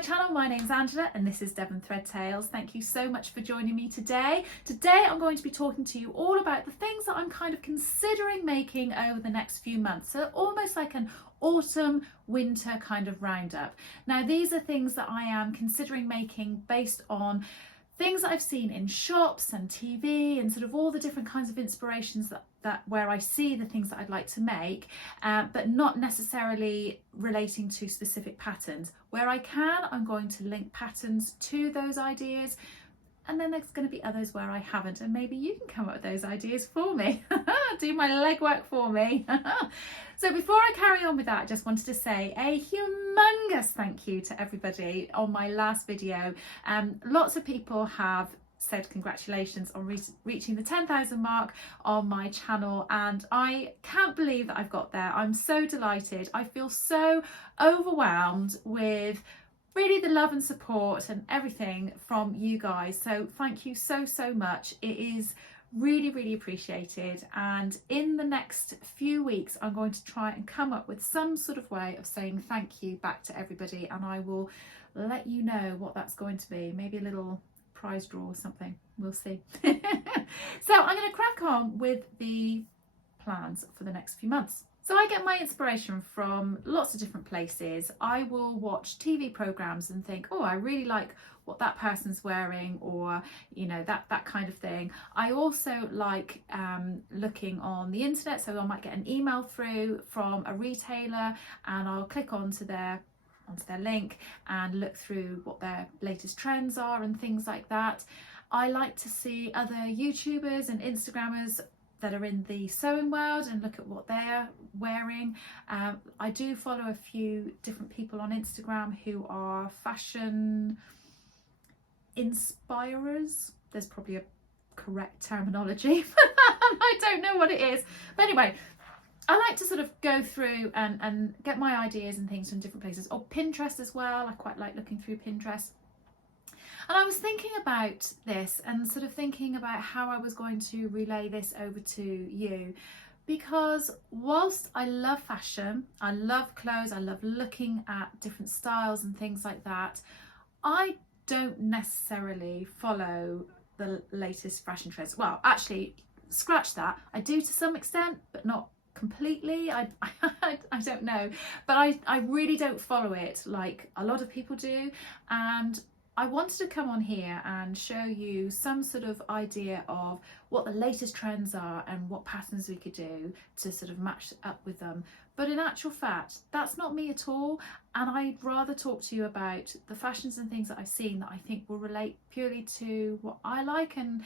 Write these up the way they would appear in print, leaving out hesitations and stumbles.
my channel. My name's Angela and this is Devon Thread Tales. Thank you so much for joining me today. Today I'm going to be talking to you all about the things that I'm kind of considering making over the next few months. So almost like an autumn winter kind of roundup. Now these are things that I am considering making based on things that I've seen in shops and TV and sort of all the different kinds of inspirations that where I see the things that I'd like to make, but not necessarily relating to specific patterns. Where I can, I'm going to link patterns to those ideas, and then there's going to be others where I haven't, and maybe you can come up with those ideas for me. Do my legwork for me. So before I carry on with that, I just wanted to say a humongous thank you to everybody on my last video. Lots of people have said congratulations on reaching the 10,000 mark on my channel, and I can't believe that I've got there. I'm so delighted. I feel so overwhelmed with really the love and support and everything from you guys, so thank you so much. It is really appreciated, and in the next few weeks I'm going to try and come up with some sort of way of saying thank you back to everybody, and I will let you know what that's going to be. Maybe a little prize draw or something, we'll see. So I'm going to crack on with the plans for the next few months. So I get my inspiration from lots of different places. I will watch TV programs and think, oh, I really like what that person's wearing, or you know, that kind of thing. I also like looking on the internet, so I might get an email through from a retailer and I'll click onto their link and look through what their latest trends are and things like that. I like to see other YouTubers and Instagrammers that are in the sewing world and look at what they're wearing. I do follow a few different people on Instagram who are fashion inspirers. There's probably a correct terminology, but I don't know what it is. But anyway, I like to sort of go through and get my ideas and things from different places. Or Pinterest as well. I quite like looking through Pinterest. And I was thinking about this and sort of thinking about how I was going to relay this over to you, because whilst I love fashion, I love clothes, I love looking at different styles and things like that, I don't necessarily follow the latest fashion trends. Well, actually, scratch that. I do to some extent, but not completely. I don't know, but I really don't follow it like a lot of people do. And I wanted to come on here and show you some sort of idea of what the latest trends are and what patterns we could do to sort of match up with them. But in actual fact, that's not me at all. And I'd rather talk to you about the fashions and things that I've seen that I think will relate purely to what I like and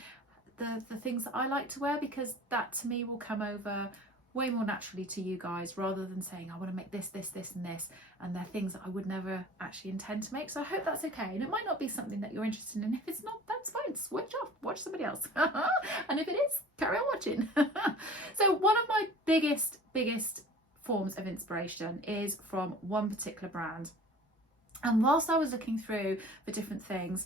the things that I like to wear, because that to me will come over way more naturally to you guys, rather than saying I want to make this and this, and they're things that I would never actually intend to make. So I hope that's okay, and it might not be something that you're interested in. If it's not, that's fine, switch off, watch somebody else. And if it is, carry on watching. So one of my biggest forms of inspiration is from one particular brand, and whilst I was looking through the different things,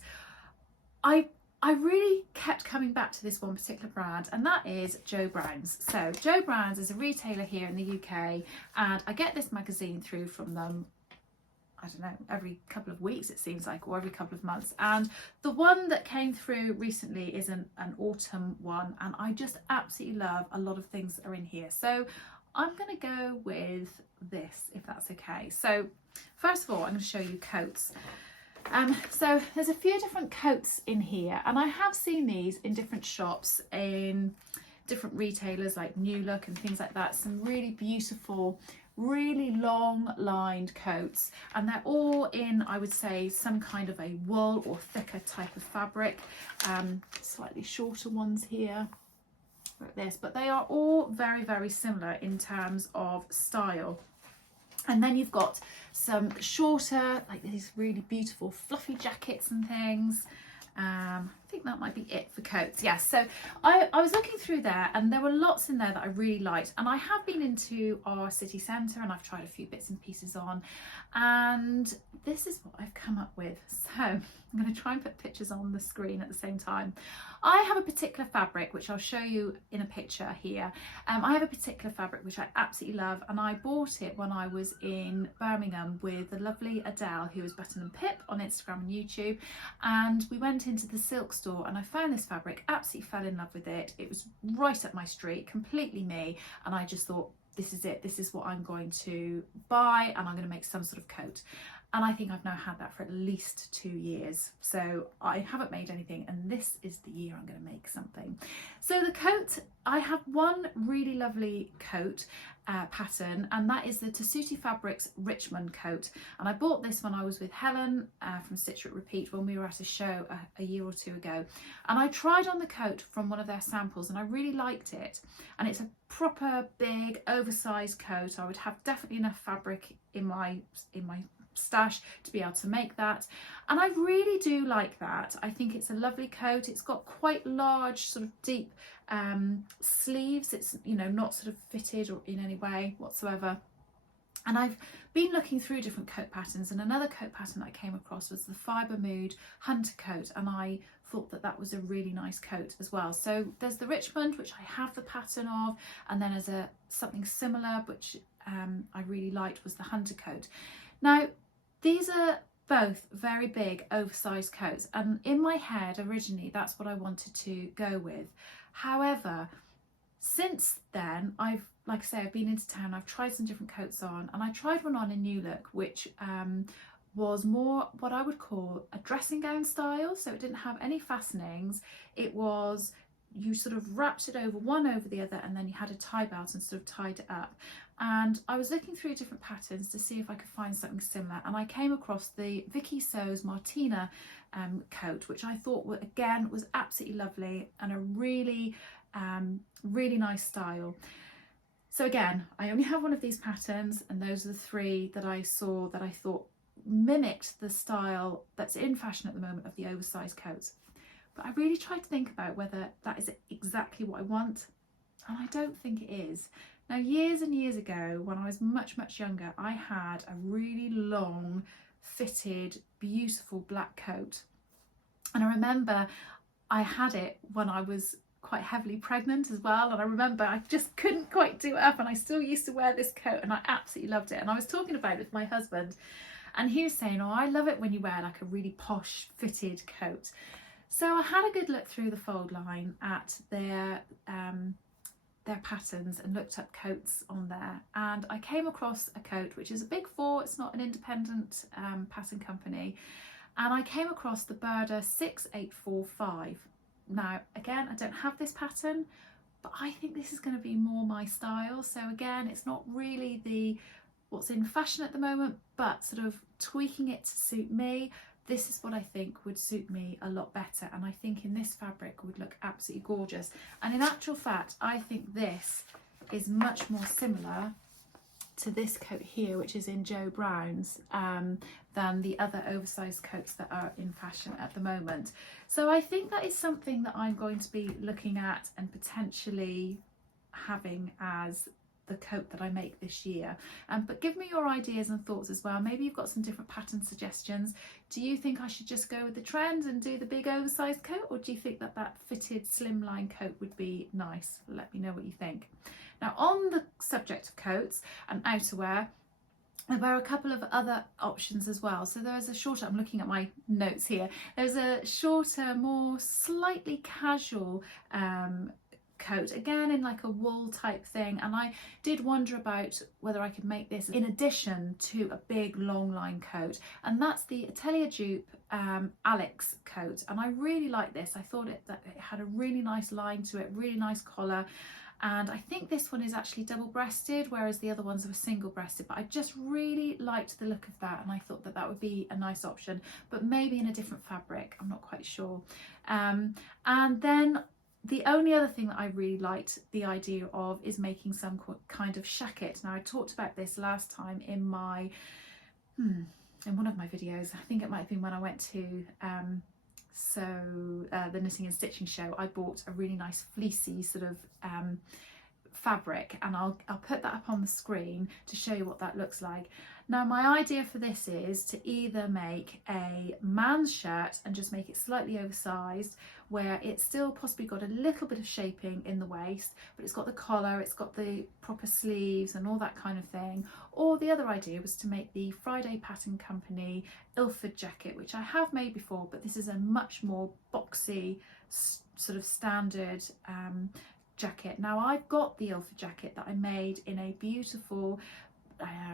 I really kept coming back to this one particular brand, and that is Jo Browns. So Jo Browns is a retailer here in the UK, and I get this magazine through from them, I don't know, every couple of weeks it seems like, or every couple of months. And the one that came through recently is an autumn one, and I just absolutely love a lot of things that are in here. So I'm going to go with this, if that's okay. So first of all, I'm going to show you coats. So there's a few different coats in here, and I have seen these in different shops, in different retailers like New Look and things like that. Some really beautiful, really long lined coats, and they're all in, I would say, some kind of a wool or thicker type of fabric. Slightly shorter ones here like this, but they are all very similar in terms of style. And then you've got some shorter, like these really beautiful fluffy jackets and things. think that might be it for coats. Yes, so I was looking through there and there were lots in there that I really liked, and I have been into our city centre and I've tried a few bits and pieces on, and this is what I've come up with. So I'm going to try and put pictures on the screen at the same time. I have a particular fabric which I'll show you in a picture here. I have a particular fabric which I absolutely love, and I bought it when I was in Birmingham with the lovely Adele, who is Button and Pip on Instagram and YouTube, and we went into the silk store and I found this fabric, absolutely fell in love with it. It was right up my street, completely me, and I just thought, this is it, this is what I'm going to buy, and I'm going to make some sort of coat. And I think I've now had that for at least 2 years. So I haven't made anything, and this is the year I'm going to make something. So the coat, I have one really lovely coat pattern, and that is the Tessuti Fabrics Richmond coat. And I bought this when I was with Helen from Stitch Rip Repeat when we were at a show a year or two ago. And I tried on the coat from one of their samples and I really liked it. And it's a proper big oversized coat. I would have definitely enough fabric in my stash to be able to make that, and I really do like that. I think it's a lovely coat. It's got quite large sort of deep sleeves. It's, you know, not sort of fitted or in any way whatsoever. And I've been looking through different coat patterns, and another coat pattern that I came across was the Fibre Mood Hunter coat, and I thought that that was a really nice coat as well. So there's the Richmond, which I have the pattern of, and then as something similar which I really liked was the Hunter coat. Now these are both very big oversized coats, and in my head originally that's what I wanted to go with. However, since then like I say, I've been into town, I've tried some different coats on, and I tried one on in New Look which was more what I would call a dressing gown style. So it didn't have any fastenings. It was, you sort of wrapped it over one over the other, and then you had a tie belt and sort of tied it up. And I was looking through different patterns to see if I could find something similar, and I came across the Vicky Sews Martina coat, which I thought again was absolutely lovely and a really really nice style. So again, I only have one of these patterns, and those are the 3 that I saw that I thought mimicked the style that's in fashion at the moment of the oversized coats. But I really tried to think about whether that is exactly what I want, and I don't think it is. Now, years and years ago, when I was much younger, I had a really long, fitted, beautiful black coat. And I remember I had it when I was quite heavily pregnant as well, and I remember I just couldn't quite do it up, and I still used to wear this coat and I absolutely loved it. And I was talking about it with my husband, and he was saying, oh, I love it when you wear like a really posh fitted coat. So I had a good look through the fold line at their patterns and looked up coats on there, and I came across a coat which is a big 4, it's not an independent pattern company, and I came across the Burda 6845. Now again, I don't have this pattern, but I think this is going to be more my style. So again, it's not really what's in fashion at the moment, but sort of tweaking it to suit me. This is what I think would suit me a lot better, and I think in this fabric would look absolutely gorgeous. And in actual fact, I think this is much more similar to this coat here, which is in Joe Brown's, than the other oversized coats that are in fashion at the moment. So I think that is something that I'm going to be looking at and potentially having as the coat that I make this year. But give me your ideas and thoughts as well. Maybe you've got some different pattern suggestions. Do you think I should just go with the trend and do the big oversized coat, or do you think that that fitted slimline coat would be nice? Let me know what you think. Now, on the subject of coats and outerwear, there were a couple of other options as well. So there is a shorter, I'm looking at my notes here, there's a shorter, more slightly casual coat, again in like a wool type thing, and I did wonder about whether I could make this in addition to a big long line coat, and that's the Atelier Dupe Alex coat. And I really like this. I thought that it had a really nice line to it, really nice collar, and I think this one is actually double-breasted, whereas the other ones were single-breasted, but I just really liked the look of that, and I thought that that would be a nice option, but maybe in a different fabric, I'm not quite sure. And then the only other thing that I really liked the idea of is making some kind of shacket. Now, I talked about this last time in my in one of my videos. I think it might have been when I went to So the Knitting and Stitching Show, I bought a really nice fleecy sort of fabric, and I'll put that up on the screen to show you what that looks like. Now my idea for this is to either make a man's shirt and just make it slightly oversized, where it's still possibly got a little bit of shaping in the waist, but it's got the collar, it's got the proper sleeves and all that kind of thing. Or the other idea was to make the Friday Pattern Company Ilford jacket, which I have made before, but this is a much more boxy sort of standard jacket. Now I've got the Ilford jacket that I made in a beautiful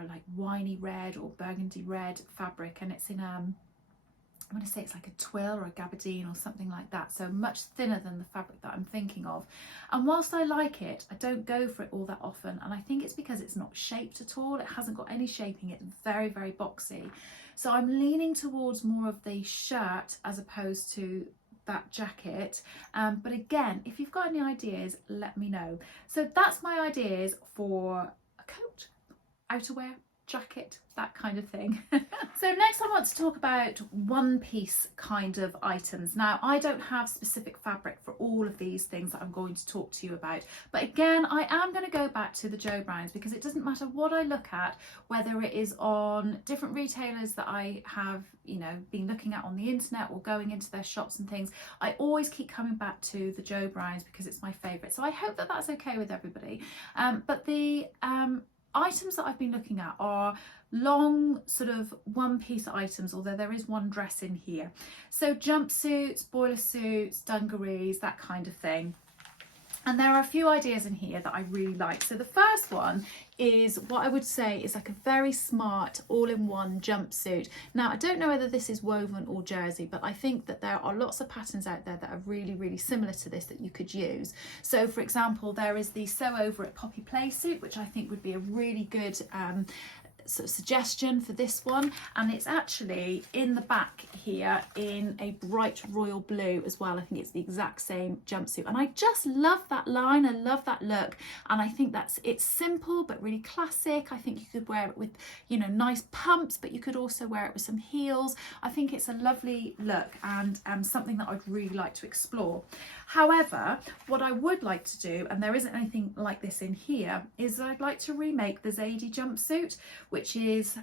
like winey red or burgundy red fabric, and it's in I'm going to say it's like a twill or a gabardine or something like that, so much thinner than the fabric that I'm thinking of. And whilst I like it, I don't go for it all that often, and I think it's because it's not shaped at all. It hasn't got any shaping, it's very, very boxy. So I'm leaning towards more of the shirt as opposed to that jacket, but again, if you've got any ideas, let me know. So that's my ideas for a coat, outerwear, jacket, that kind of thing. So next I want to talk about one piece kind of items. Now I don't have specific fabric for all of these things that I'm going to talk to you about, but again I am going to go back to the Jo Browns, because it doesn't matter what I look at, whether it is on different retailers that I have, you know, been looking at on the internet or going into their shops and things, I always keep coming back to the Jo Browns because it's my favourite. So I hope that that's okay with everybody. But the items that I've been looking at are long sort of one piece items, although there is one dress in here. So jumpsuits, boiler suits, dungarees, that kind of thing. And there are a few ideas in here that I really like. So the first one is what I would say is like a very smart all-in-one jumpsuit. Now I don't know whether this is woven or jersey, but I think that there are lots of patterns out there that are really, really similar to this that you could use. So for example, there is the Sew Over It Poppy Play suit, which I think would be a really good sort of suggestion for this one, and it's actually in the back here in a bright royal blue as well. I think it's the exact same jumpsuit, and I just love that line, I love that look, and I think it's simple but really classic. I think you could wear it with, you know, nice pumps, but you could also wear it with some heels. I think it's a lovely look and something that I'd really like to explore. However, what I would like to do, and there isn't anything like this in here, is that I'd like to remake the Zadie jumpsuit, which is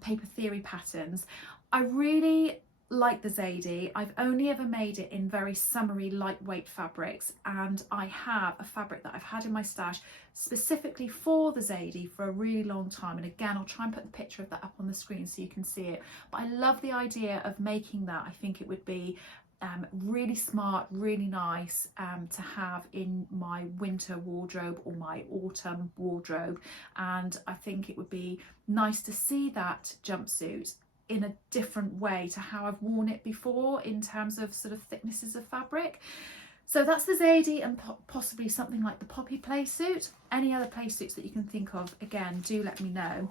Paper Theory patterns. I really like the Zadie. I've only ever made it in very summery, lightweight fabrics, and I have a fabric that I've had in my stash specifically for the Zadie for a really long time. And again, I'll try and put the picture of that up on the screen so you can see it. But I love the idea of making that. I think it would be really smart, really nice to have in my winter wardrobe or my autumn wardrobe, and I think it would be nice to see that jumpsuit in a different way to how I've worn it before in terms of sort of thicknesses of fabric. So that's the Zadie, and possibly something like the Poppy Play suit. Any other play suits that you can think of, again, do let me know.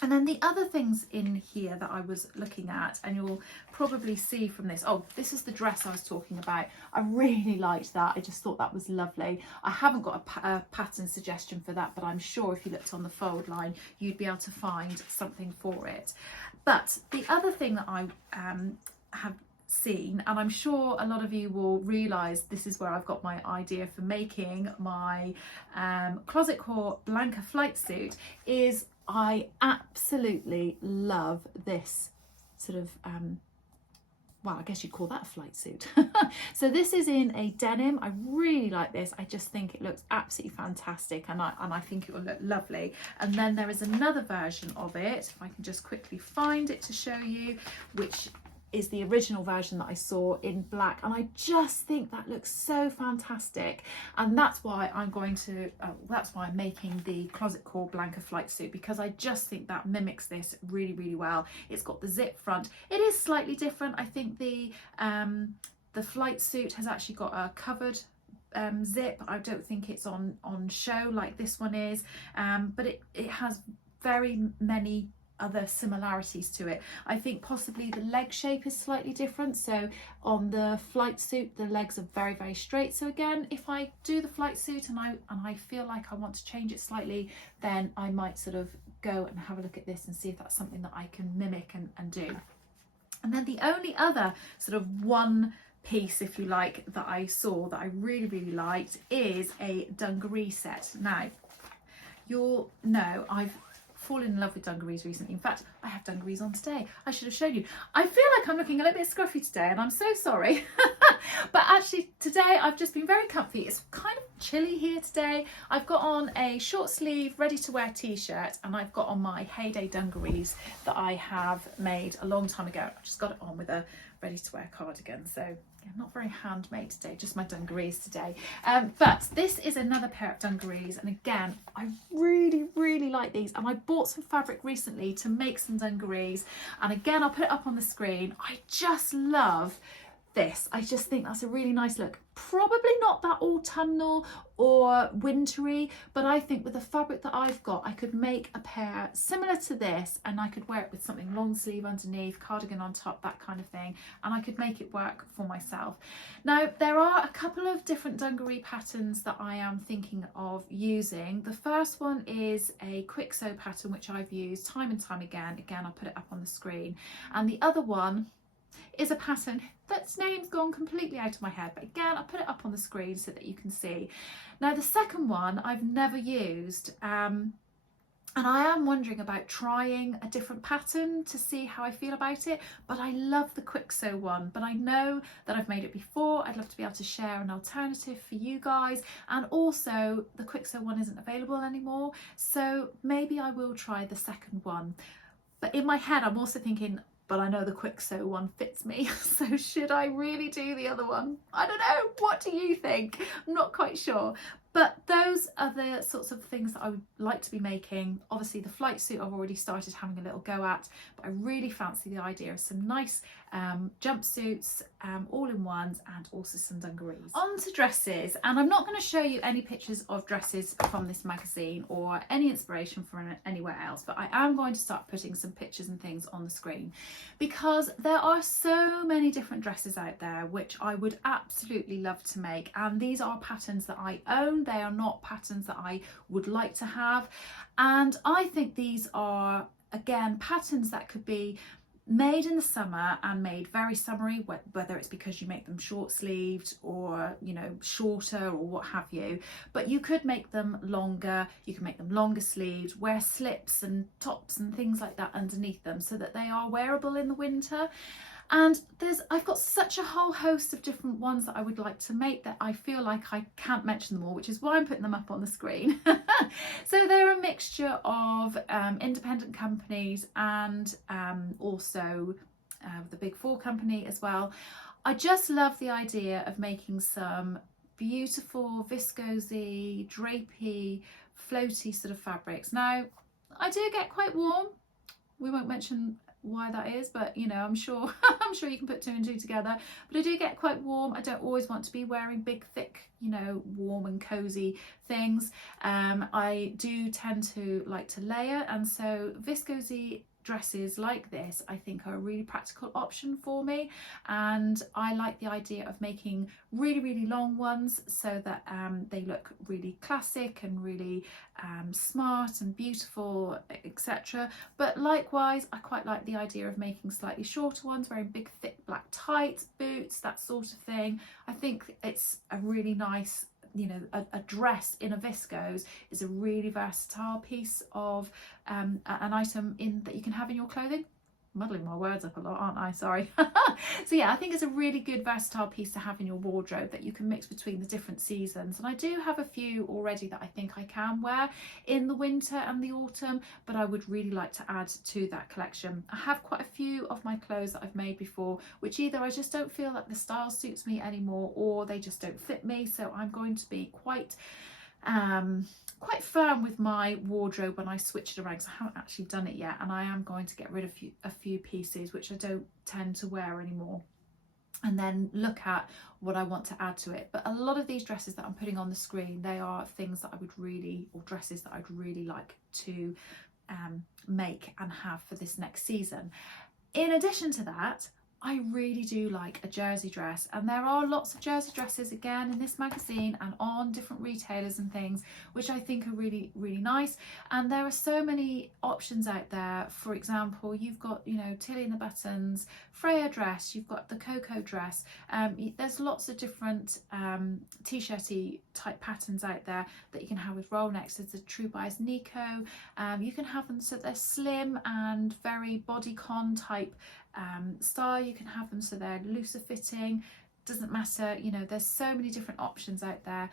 And then the other things in here that I was looking at, and you'll probably see from this, oh, this is the dress I was talking about. I really liked that. I just thought that was lovely. I haven't got a pattern suggestion for that, but I'm sure if you looked on the fold line, you'd be able to find something for it. But the other thing that I have seen, and I'm sure a lot of you will realise this is where I've got my idea for making my Closet Core Blanca flight suit, is I absolutely love this sort of well, I guess you'd call that a flight suit. So this is in a denim. I really like this. I just think it looks absolutely fantastic, and I think it will look lovely. And then there is another version of it, if I can just quickly find it to show you, which is the original version that I saw in black, and I just think that looks so fantastic. And that's why I'm going to that's why I'm making the Closet Core Blanca flight suit, because I just think that mimics this really, really well. It's got the zip front. It is slightly different. I think the flight suit has actually got a covered zip. I don't think it's on show like this one is, but it has very many other similarities to it. I think possibly the leg shape is slightly different. So on the flight suit, the legs are very, very straight. So again, if I do the flight suit and I feel like I want to change it slightly, then I might sort of go and have a look at this and see if that's something that I can mimic and do. And then the only other sort of one piece, if you like, that I saw that I really, really liked is a dungaree set. Now, you'll know I've fallen in love with dungarees recently. In fact, I have dungarees on today. I should have shown you. I feel like I'm looking a little bit scruffy today, and I'm so sorry. But actually today I've just been very comfy. It's kind of chilly here today. I've got on a short sleeve ready to wear t-shirt, and I've got on my Heyday dungarees that I have made a long time ago. I just got it on with a ready to wear cardigan. So yeah, not very handmade today, just my dungarees today. But this is another pair of dungarees, and again, I really, really like these, and I bought some fabric recently to make some dungarees, and again, I'll put it up on the screen. I just love this. I just think that's a really nice look. Probably not that autumnal or wintry, but I think with the fabric that I've got, I could make a pair similar to this, and I could wear it with something long sleeve underneath, cardigan on top, that kind of thing, and I could make it work for myself. Now, there are a couple of different dungaree patterns that I am thinking of using. The first one is a quick sew pattern, which I've used time and time again. Again, I'll put it up on the screen. And the other one is a pattern that's name's gone completely out of my head, but again, I'll put it up on the screen so that you can see. Now, the second one I've never used, and I am wondering about trying a different pattern to see how I feel about it, but I love the quick sew one, but I know that I've made it before. I'd love to be able to share an alternative for you guys, and also the quick sew one isn't available anymore, so maybe I will try the second one. But in my head, I'm also thinking, but I know the quick sew one fits me, so should I really do the other one? I don't know. What do you think? I'm not quite sure. But those are the sorts of things that I would like to be making. Obviously the flight suit I've already started having a little go at, but I really fancy the idea of some nice jumpsuits, all-in-ones, and also some dungarees. On to dresses, and I'm not going to show you any pictures of dresses from this magazine or any inspiration from anywhere else, but I am going to start putting some pictures and things on the screen, because there are so many different dresses out there which I would absolutely love to make, and these are patterns that I own. They are not patterns that I would like to have, and I think these are, again, patterns that could be made in the summer and made very summery, whether it's because you make them short sleeved or, you know, shorter or what have you, but you could make them longer, you can make them longer sleeved, wear slips and tops and things like that underneath them so that they are wearable in the winter. And I've got such a whole host of different ones that I would like to make that I feel like I can't mention them all, which is why I'm putting them up on the screen. So they're a mixture of independent companies and also the Big Four company as well. I just love the idea of making some beautiful viscosy, drapey, floaty sort of fabrics. Now, I do get quite warm. We won't mention why that is, but you know, I'm sure I'm sure you can put two and two together, but I do get quite warm. I don't always want to be wearing big, thick, you know, warm and cozy things. I do tend to like to layer, and so viscosy dresses like this I think are a really practical option for me, and I like the idea of making really, really long ones so that they look really classic and really smart and beautiful, etc. But likewise, I quite like the idea of making slightly shorter ones, wearing big, thick black tights, boots, that sort of thing. I think it's a really nice, you know, a dress in a viscose is a really versatile piece of an item that you can have in your clothing. Muddling my words up a lot, aren't I? Sorry. So yeah, I think it's a really good versatile piece to have in your wardrobe that you can mix between the different seasons. And I do have a few already that I think I can wear in the winter and the autumn, but I would really like to add to that collection. I have quite a few of my clothes that I've made before, which either I just don't feel like the style suits me anymore, or they just don't fit me. So I'm going to be quite firm with my wardrobe when I switch it around, because I haven't actually done it yet, and I am going to get rid of a few pieces which I don't tend to wear anymore, and then look at what I want to add to it. But a lot of these dresses that I'm putting on the screen, they are things that I would really, or dresses that I'd really like to make and have for this next season. In addition to that, I really do like a jersey dress, and there are lots of jersey dresses again in this magazine and on different retailers and things, which I think are really, really nice. And there are so many options out there. For example, you've got, you know, Tilly and the Buttons, Freya dress, you've got the Coco dress. There's lots of different t-shirty type patterns out there that you can have with roll necks. There's a True Bias Nico. You can have them so they're slim and very bodycon type style. You can have them so they're looser fitting, doesn't matter, you know, there's so many different options out there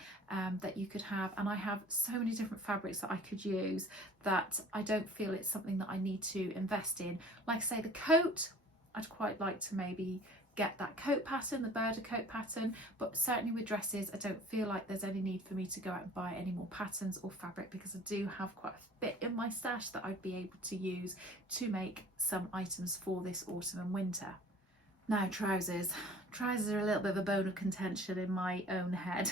that you could have, and I have so many different fabrics that I could use that I don't feel it's something that I need to invest in. Like I say, the coat, I'd quite like to maybe get that coat pattern, the birder coat pattern, but certainly with dresses I don't feel like there's any need for me to go out and buy any more patterns or fabric, because I do have quite a bit in my stash that I'd be able to use to make some items for this autumn and winter. Now trousers. Trousers are a little bit of a bone of contention in my own head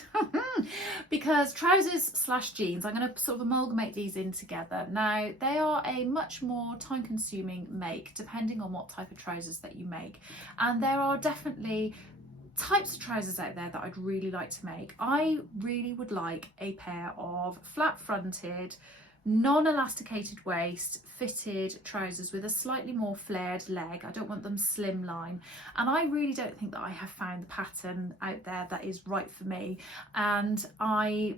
because trousers / jeans, I'm going to sort of amalgamate these in together. Now they are a much more time consuming make depending on what type of trousers that you make, and there are definitely types of trousers out there that I'd really like to make. I really would like a pair of flat fronted, non-elasticated waist fitted trousers with a slightly more flared leg. I don't want them slimline, and I really don't think that I have found the pattern out there that is right for me. And I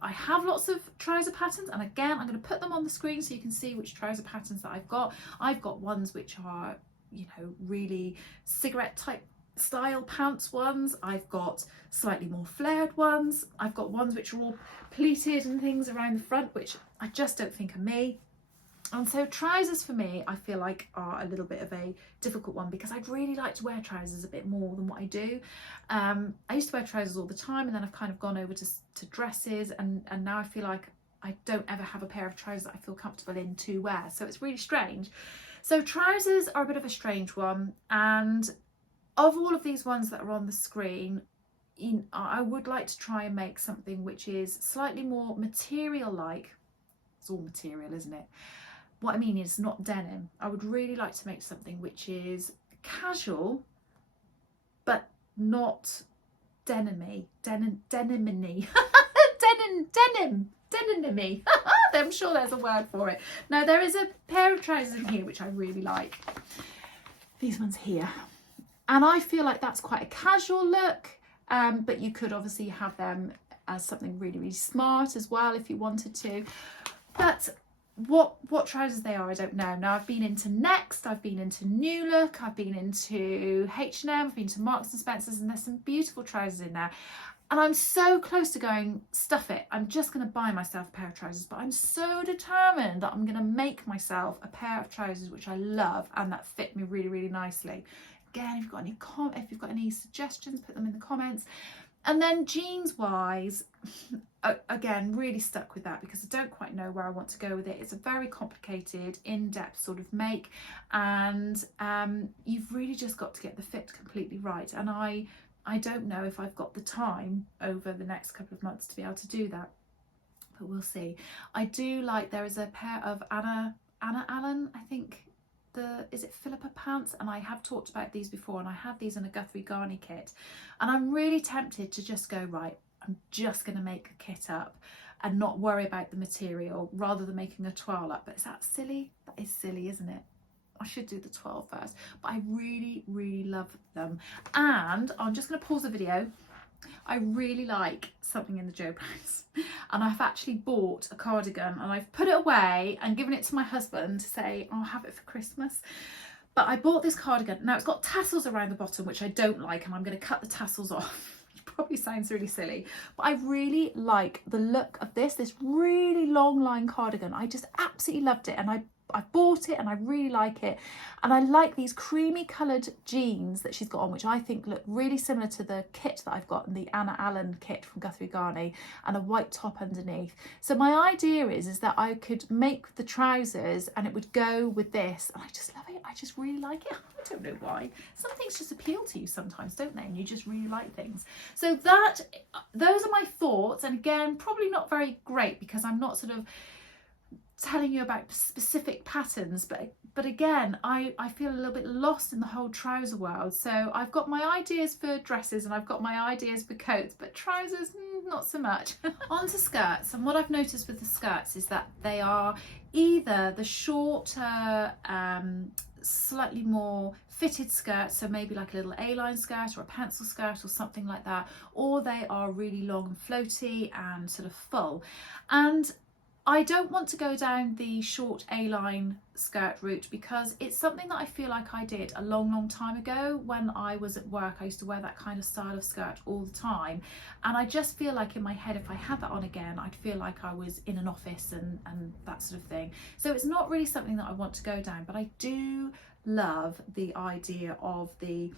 have lots of trouser patterns, and again I'm going to put them on the screen so you can see which trouser patterns that I've got. I've got ones which are, you know, really cigarette type style pants ones, I've got slightly more flared ones, I've got ones which are all pleated and things around the front, which I just don't think are me. And so trousers for me, I feel like are a little bit of a difficult one, because I'd really like to wear trousers a bit more than what I do. I used to wear trousers all the time, and then I've kind of gone over to dresses, and now I feel like I don't ever have a pair of trousers that I feel comfortable in to wear, so it's really strange. So trousers are a bit of a strange one, and of all of these ones that are on the screen, I would like to try and make something which is slightly more material-like. It's all material, isn't it? What I mean is not denim. I would really like to make something which is casual, but not denim-y. Denim-y. Denim-y. I'm sure there's a word for it. Now, there is a pair of trousers in here which I really like. These ones here. And I feel like that's quite a casual look, but you could obviously have them as something really, really smart as well if you wanted to. But what trousers they are, I don't know. Now, I've been into Next, I've been into New Look, I've been into H&M, I've been to Marks and Spencer's, and there's some beautiful trousers in there. And I'm so close to going, stuff it, I'm just going to buy myself a pair of trousers, but I'm so determined that I'm going to make myself a pair of trousers which I love and that fit me really, really nicely. Again, if you've got any suggestions, put them in the comments. And then jeans wise, again, really stuck with that because I don't quite know where I want to go with it. It's a very complicated, in-depth sort of make, and you've really just got to get the fit completely right. And I don't know if I've got the time over the next couple of months to be able to do that, but we'll see. I do like, there is a pair of Anna Allen, I think, is it Philippa pants, and I have talked about these before, and I had these in a Guthrie Garney kit, and I'm really tempted to just go, right, I'm just going to make a kit up and not worry about the material rather than making a toile up. But is that silly? That is silly, isn't it? I should do the toile first, but I really, really love them. And I'm just going to pause the video. I really like something in the Joe Browns, and I've actually bought a cardigan, and I've put it away and given it to my husband to say I'll have it for Christmas. But I bought this cardigan. Now, it's got tassels around the bottom, which I don't like, and I'm going to cut the tassels off. It probably sounds really silly, but I really like the look of this really long line cardigan. I just absolutely loved it, and I bought it and I really like it. And I like these creamy coloured jeans that she's got on, which I think look really similar to the kit that I've got in the Anna Allen kit from Guthrie Garney, and a white top underneath. So my idea is that I could make the trousers and it would go with this, and I just love it. I just really like it. I don't know why. Some things just appeal to you sometimes, don't they? And you just really like things. So those are my thoughts, and again, probably not very great because I'm not sort of telling you about specific patterns, but again, I feel a little bit lost in the whole trouser world. So I've got my ideas for dresses and I've got my ideas for coats, but trousers, not so much. On to skirts, and what I've noticed with the skirts is that they are either the shorter, slightly more fitted skirts, so maybe like a little A-line skirt or a pencil skirt or something like that, or they are really long and floaty and sort of full. And I don't want to go down the short A-line skirt route because it's something that I feel like I did a long time ago when I was at work. I used to wear that kind of style of skirt all the time, and I just feel like in my head if I had that on again I'd feel like I was in an office and that sort of thing. So it's not really something that I want to go down, but I do love the idea of the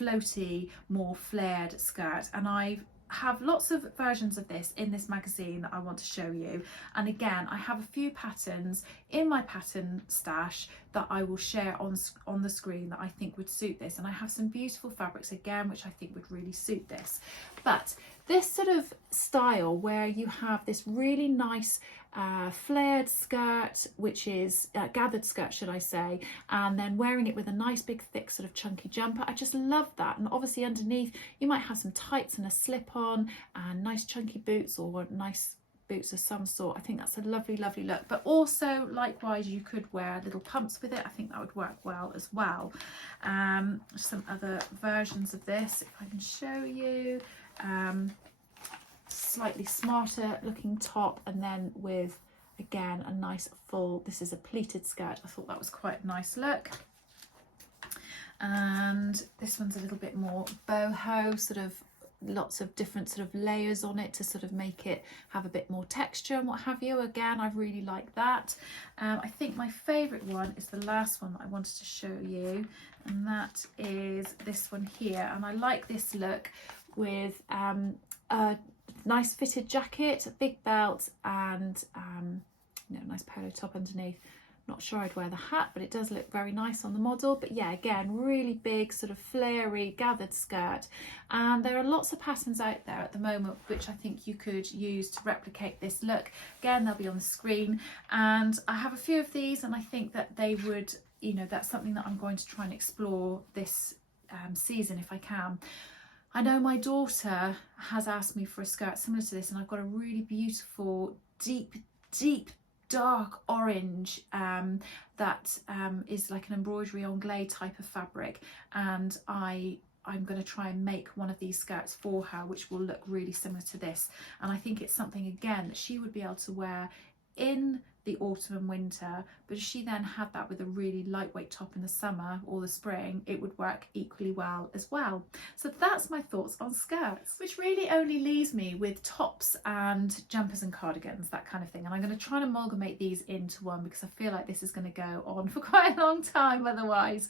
floaty, more flared skirt, and I have lots of versions of this in this magazine that I want to show you. And again, I have a few patterns in my pattern stash that I will share on the screen that I think would suit this, and I have some beautiful fabrics again which I think would really suit this. But this sort of style where you have this really nice flared skirt, which is gathered skirt should I say, and then wearing it with a nice big thick sort of chunky jumper, I just love that. And obviously underneath you might have some tights and a slip on and nice chunky boots or nice boots of some sort. I think that's a lovely look, but also likewise you could wear little pumps with it. I think that would work well as well. Some other versions of this if I can show you. Slightly smarter looking top, and then with again a nice full, this is a pleated skirt. I thought that was quite a nice look. And this one's a little bit more boho, sort of lots of different sort of layers on it to sort of make it have a bit more texture and what have you. Again, I really like that. I think my favorite one is the last one that I wanted to show you, and that is this one here. And I like this look with a nice fitted jacket, a big belt, and you know, nice polo top underneath. Not sure I'd wear the hat, but it does look very nice on the model. But yeah, again, really big sort of flary gathered skirt. And there are lots of patterns out there at the moment which I think you could use to replicate this look. Again, they'll be on the screen, and I have a few of these, and I think that they would, you know, that's something that I'm going to try and explore this season if I can. I know my daughter has asked me for a skirt similar to this, and I've got a really beautiful deep dark orange that is like an embroidery anglais type of fabric, and I'm going to try and make one of these skirts for her which will look really similar to this. And I think it's something again that she would be able to wear in the autumn and winter, but if she then had that with a really lightweight top in the summer or the spring, it would work equally well as well. So that's my thoughts on skirts, which really only leaves me with tops and jumpers and cardigans, that kind of thing. And I'm going to try and amalgamate these into one because I feel like this is going to go on for quite a long time otherwise.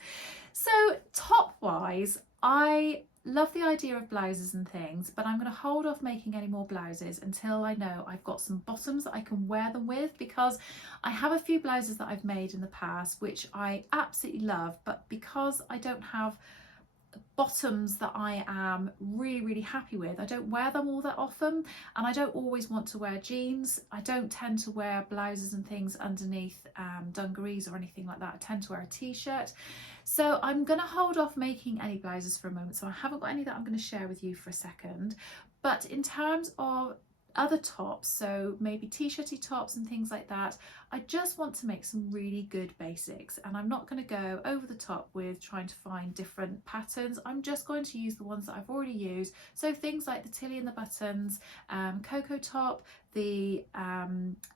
So top wise, I love the idea of blouses and things, but I'm going to hold off making any more blouses until I know I've got some bottoms that I can wear them with, because I have a few blouses that I've made in the past which I absolutely love, but because I don't have bottoms that I am really happy with, I don't wear them all that often, and I don't always want to wear jeans. I don't tend to wear blouses and things underneath dungarees or anything like that. I tend to wear a t-shirt. So I'm going to hold off making any blouses for a moment, so I haven't got any that I'm going to share with you for a second. But in terms of other tops, so maybe t-shirty tops and things like that, I just want to make some really good basics, and I'm not going to go over the top with trying to find different patterns. I'm just going to use the ones that I've already used, so things like the Tilly and the Buttons, Cocoa top, the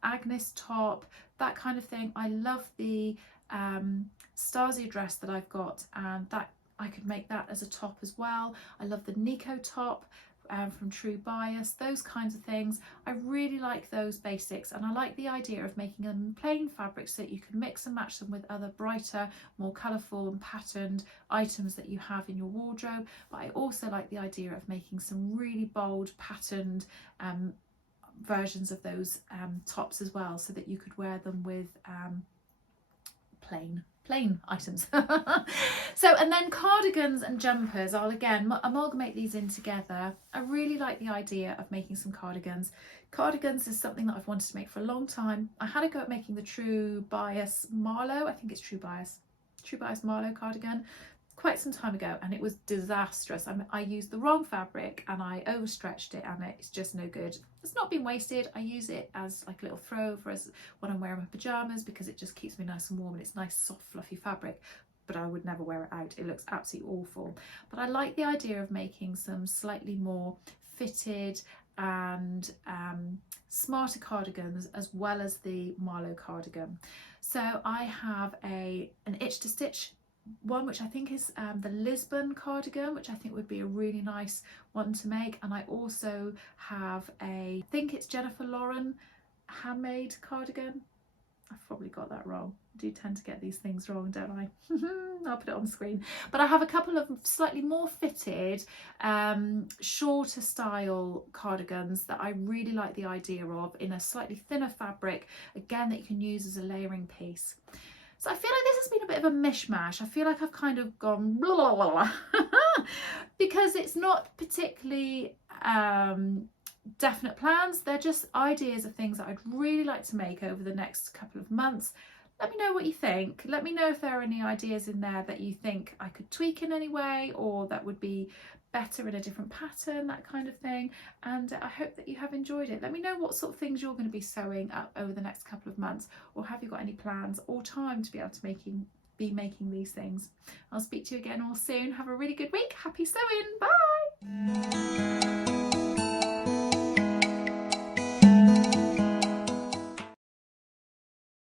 Agnes top, that kind of thing. I love the Stasia dress that I've got, and that I could make that as a top as well. I love the Nico top from True Bias, those kinds of things. I really like those basics, and I like the idea of making them plain fabrics so that you can mix and match them with other brighter, more colourful and patterned items that you have in your wardrobe. But I also like the idea of making some really bold patterned versions of those tops as well, so that you could wear them with plain plain items. So, and then cardigans and jumpers, I'll again amalgamate these in together. I really like the idea of making some cardigans. Cardigans is something that I've wanted to make for a long time. I had a go at making the True Bias Marlowe, I think it's True Bias Marlowe cardigan, quite some time ago, and it was disastrous. I used the wrong fabric and I overstretched it, and it's just no good. It's not been wasted. I use it as like a little throwover as when I'm wearing my pajamas, because it just keeps me nice and warm, and it's nice soft fluffy fabric, but I would never wear it out. It looks absolutely awful. But I like the idea of making some slightly more fitted and smarter cardigans, as well as the Marlowe cardigan. So I have an itch to stitch one, which I think is the Lisbon cardigan, which I think would be a really nice one to make. And I also have I think it's Jennifer Lauren handmade cardigan. I've probably got that wrong. I do tend to get these things wrong, don't I? I'll put it on the screen. But I have a couple of slightly more fitted, shorter style cardigans that I really like the idea of, in a slightly thinner fabric, again, that you can use as a layering piece. So I feel like this has been a bit of a mishmash. I feel like I've kind of gone blah, blah, blah, blah. Because it's not particularly definite plans. They're just ideas of things that I'd really like to make over the next couple of months. Let me know what you think. Let me know if there are any ideas in there that you think I could tweak in any way, or that would be better in a different pattern, that kind of thing. And I hope that you have enjoyed it. Let me know what sort of things you're going to be sewing up over the next couple of months, or have you got any plans or time to be able to be making these things. I'll speak to you again all soon. Have a really good week. Happy sewing. Bye.